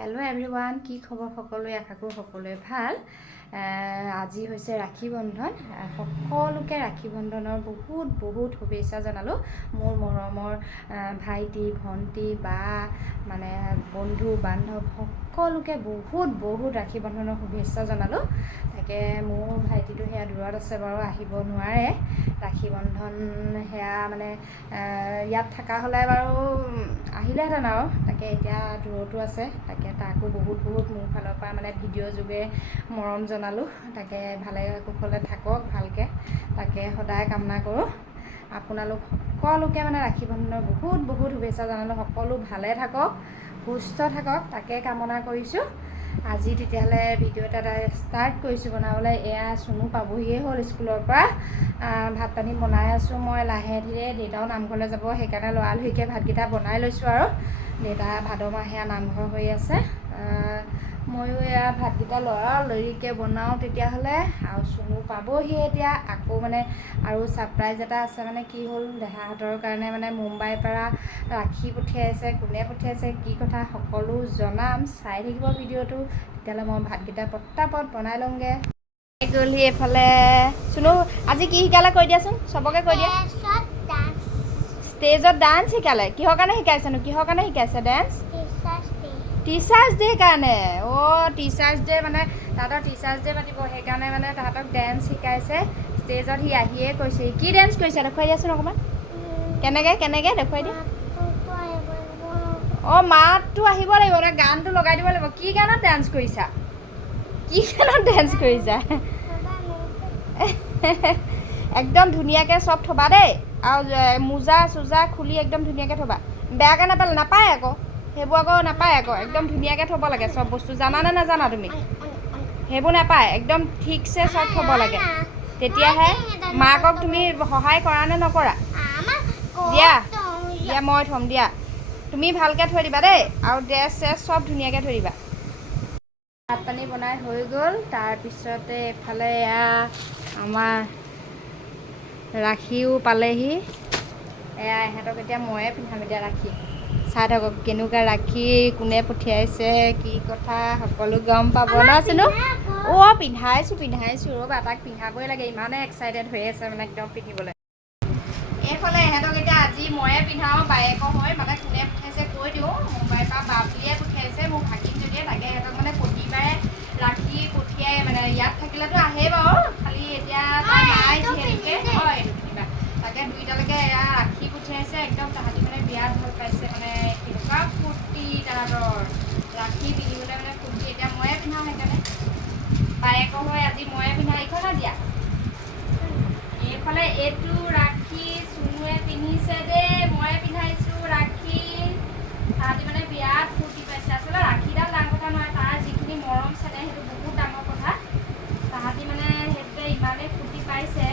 Hello' everyone, কি খবৰ সকলোৱে? আশা কৰোঁ সকলোৱে ভাল। আজি হৈছে ৰাখী বন্ধন। সকলোকে ৰাখী বন্ধনৰ বহুত বহুত শুভেচ্ছা জনালোঁ। মোৰ মৰমৰ ভাইটি, ভণ্টি, বা মানে বন্ধু বান্ধৱ সকলোকে বহুত বহুত ৰাখী বন্ধনৰ শুভেচ্ছা জনালোঁ। তাকে মোৰ ভাইটিটো সেয়া দূৰত আছে বাৰু, আহিব নোৱাৰে। ৰাখী বন্ধন সেয়া মানে ইয়াত থকা হ'লে বাৰু আহিলেহেঁতেন আৰু, তাকে এতিয়া দূৰতো আছে। তাকে তাকো বহুত বহুত মোৰ ফালৰ পৰা মানে ভিডিঅ' যোগে মৰম জনালোঁ। তাকে ভালে কুশলে থাকক ভালকৈ, তাকে সদায় কামনা কৰোঁ। আপোনালোক সকলোকে মানে ৰাখী বন্ধনৰ বহুত বহুত শুভেচ্ছা জনালোঁ। সকলো ভালে থাকক, সুস্থ থাকক, তাকে কামনা কৰিছোঁ। আজি তেতিয়াহ'লে ভিডিঅ' এটা ষ্টাৰ্ট কৰিছোঁ বনাবলৈ। এয়া চুনু পাবহিয়ে হ'ল স্কুলৰ পৰা। ভাত পানী বনাই আছোঁ মই লাহে ধীৰে। দেউতাও নামঘৰলৈ যাব, সেইকাৰণে লৰালৰিকৈ ভাতকেইটা বনাই লৈছোঁ আৰু। দেউতা ভাদ মাহ সেয়া নামঘৰ হৈ আছে। ময়ো এয়া ভাতকেইটা লৰালৰিকৈ বনাওঁ তেতিয়াহ'লে। আৰু চুনু পাবহি এতিয়া। আকৌ মানে আৰু ছাৰপ্ৰাইজ এটা আছে। মানে কি হ'ল, দেহাহঁতৰ কাৰণে মানে মুম্বাইৰ পৰা ৰাখী পঠিয়াইছে। কোনে পঠিয়াইছে, কি কথা সকলো জনাম। চাই থাকিব ভিডিঅ'টো। তেতিয়াহ'লে মই ভাতকেইটা পটাপট বনাই লওঁগৈ। গ'লহি এইফালে। চুনু আজি কি শিকালে কৈ দিয়াচোন, চবকে কৈ দিয়া। ষ্টেজত ডান্স শিকালে। কিহৰ কাৰণে শিকাইছেনো, কিহৰ কাৰণে শিকাইছে ডান্স? টিচাৰ্ছ ডে' কাৰণে। টিচাৰ্ছ ডে' মানে তাহাঁতৰ টিচাৰ্ছ ডে' পাতিব, সেইকাৰণে মানে তাহাঁতক ডেন্স শিকাইছে। ষ্টেজত সি আহিয়ে কৈছে। কি ডেন্স কৰিছে দেখুৱাই দিয়াচোন অকণমান। কেনেকৈ দেখুৱাই দিয়া। মাতটো আহিব লাগিব, মানে গানটো লগাই দিব লাগিব। কি গানত ডান্স কৰিছা, কি গানত ডান্স কৰিছা? একদম ধুনীয়াকৈ চব থ'বা দেই। আৰু মোজা চোজা খুলি একদম ধুনীয়াকৈ থ'বা। বেয়াকৈ নাপায় আকৌ, সেইবোৰ আকৌ নাপায় আকৌ। একদম ধুনীয়াকৈ থ'ব লাগে চব বস্তু। জানানে নাজানা তুমি? সেইবোৰ নাপায়, একদম ঠিকছে চব থ'ব লাগে। তেতিয়াহে মাকক তুমি সহায় কৰা নে নকৰা? দিয়া মই থ'ম দিয়া। তুমি ভালকৈ থৈ দিবা দেই। আৰু ড্ৰেছ চেছ চব ধুনীয়াকৈ থৈ দিবা। ভাত পানী বনাই হৈ গ'ল। তাৰপিছতে এইফালে এয়া আমাৰ ৰাখীও পালেহি। এয়া ইহঁতক এতিয়া ময়ে পিন্ধাম এতিয়া ৰাখী। চাই থাকক কেনেকুৱা ৰাখী, কোনে পঠিয়াইছে, কি কথা সকলো গম পাব ন চুনু? পিন্ধাইছোঁ ৰ'বা। তাক পিন্ধাবই লাগে, ইমানে এক্সাইটেড হৈ আছে মানে একদম পিন্ধিবলৈ। এইফালে ইহঁতক এতিয়া আজি ময়ে পিন্ধাওঁ। বায়েকৰ হয় মানে কোনে পঠিয়াইছে কৈ দিওঁ। মুম্বাইৰ পৰা বাবলিয়ে পঠিয়াইছে, মোৰ ভাগিনজনীয়ে। তাকে সিহঁতক মানে প্ৰতিবাৰে ৰাখী পঠিয়াই, মানে ইয়াত থাকিলেতো আহেই বাৰু, খালি এতিয়া তাই নাই যিহেতুকে। তাকে দুইটালৈকে এয়া ৰাখী পঠিয়াইছে। একদম তাহাঁতি মানে বিৰাট ভাল পাইছে, মানে কেনেকুৱা ফূৰ্তি তাহাঁতৰ। ৰাখী পিন্ধিবলৈ মানে ফূৰ্তি। এতিয়া ময়ে পিন্ধাওঁ, সেইকাৰণে বায়েকৰ হয় আজি ময়ে পিন্ধাওঁ। এইখনত দিয়া। এইফালে এইটো ৰাখী চুনুৱে পিন্ধিছে দেই, ময়ে পিন্ধাইছোঁ ৰাখী। তাহাঁতি মানে বিৰাট ফূৰ্তি পাইছে। আচলতে ৰাখীডাল ডাঙৰ কথা নহয়, তাৰ যিখিনি মৰম চেনেহ সেইটো বহুত ডাঙৰ কথা। তাহাঁতি মানে সেইটোতে ইমানেই ফূৰ্তি পাইছে।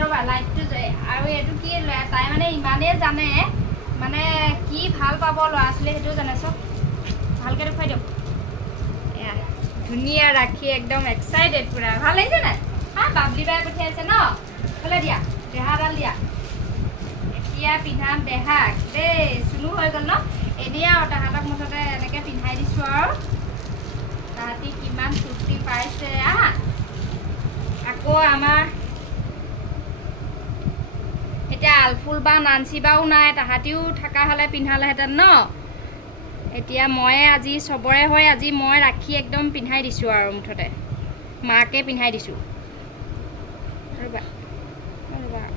ৰ'বা লাইটটো যায়। আৰু এইটো কি, তাই মানে ইমানেই জানে, মানে কি ভাল পাব ল'ৰা ছোৱালীয়ে সেইটোও জানে। চব ভালকৈ দেখুৱাই দিয়ক। এয়া ধুনীয়া ৰাখী, একদম এক্সাইটেড পূৰা। ভাল লাগিছে নাই? বাবলি বাই পঠিয়াইছে ন? এইফালে দিয়া, দেহাডাল দিয়া। এতিয়া পিন্ধাম দেহাক দেই। চুনু হৈ গ'ল ন? এনেই আৰু তাহাঁতক মুঠতে এনেকৈ পিন্ধাই দিছোঁ আৰু। তাহাঁতি কিমান ফূৰ্তি পাইছে। আকৌ আমাৰ এতিয়া আলফুল বা নাঞ্চি বাও নাই, তাহাঁতিও থকা হ'লে পিন্ধালেহেঁতেন ন? এতিয়া ময়ে আজি চবৰে হৈ আজি মই ৰাখী একদম পিন্ধাই দিছোঁ আৰু মুঠতে মাকে পিন্ধাই দিছোঁ। ৰ'বা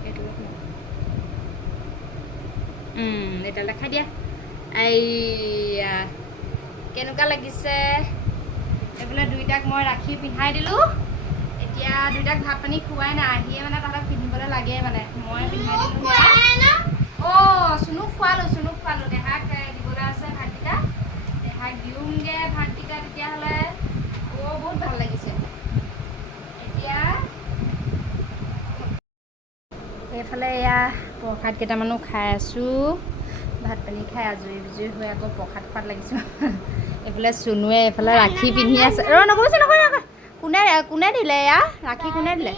এইটো এতিয়া দেখাই দিয়া। এইয়া কেনেকুৱা লাগিছে? এইফালে দুইটাক মই ৰাখী পিন্ধাই দিলোঁ। এতিয়া দুইটাক ভাত পানী খোৱাই নাই, আহিয়ে মানে তাহাঁতক পিন্ধিবলৈ লাগে। মানে মই পিন্ধাই দিলোঁ। চুনুক খোৱালোঁ। দেহাক দিবলৈ আছে ভাতকেইটা। দেহাক দিওঁগৈ ভাতকেইটা তেতিয়াহ'লে। বহুত ভাল লাগিছে। এতিয়া এইফালে এয়া প্ৰসাদ কেইটামানো খাই আছোঁ। ভাত পানী খাই আজৰি হৈ আকৌ প্ৰসাদ খোৱাত লাগিছোঁ। এইফালে চুনুৱে এইফালে ৰাখি পিন্ধি আছে নক'বচোন নকয় কোনে দিলে এয়া ৰাখি কোনে দিলে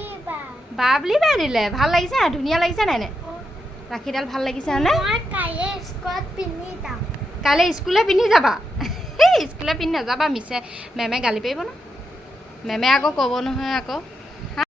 বা বুলি বাই দিলে ভাল লাগিছে ধুনীয়া লাগিছে নাই ৰাখিডাল ভাল লাগিছে নে কাইলৈ স্কুললৈ পিন্ধি যাবা স্কুললৈ পিন্ধি নাযাবা মিছে মেমে গালি পাৰিব ন মেমে আকৌ ক'ব নহয় আকৌ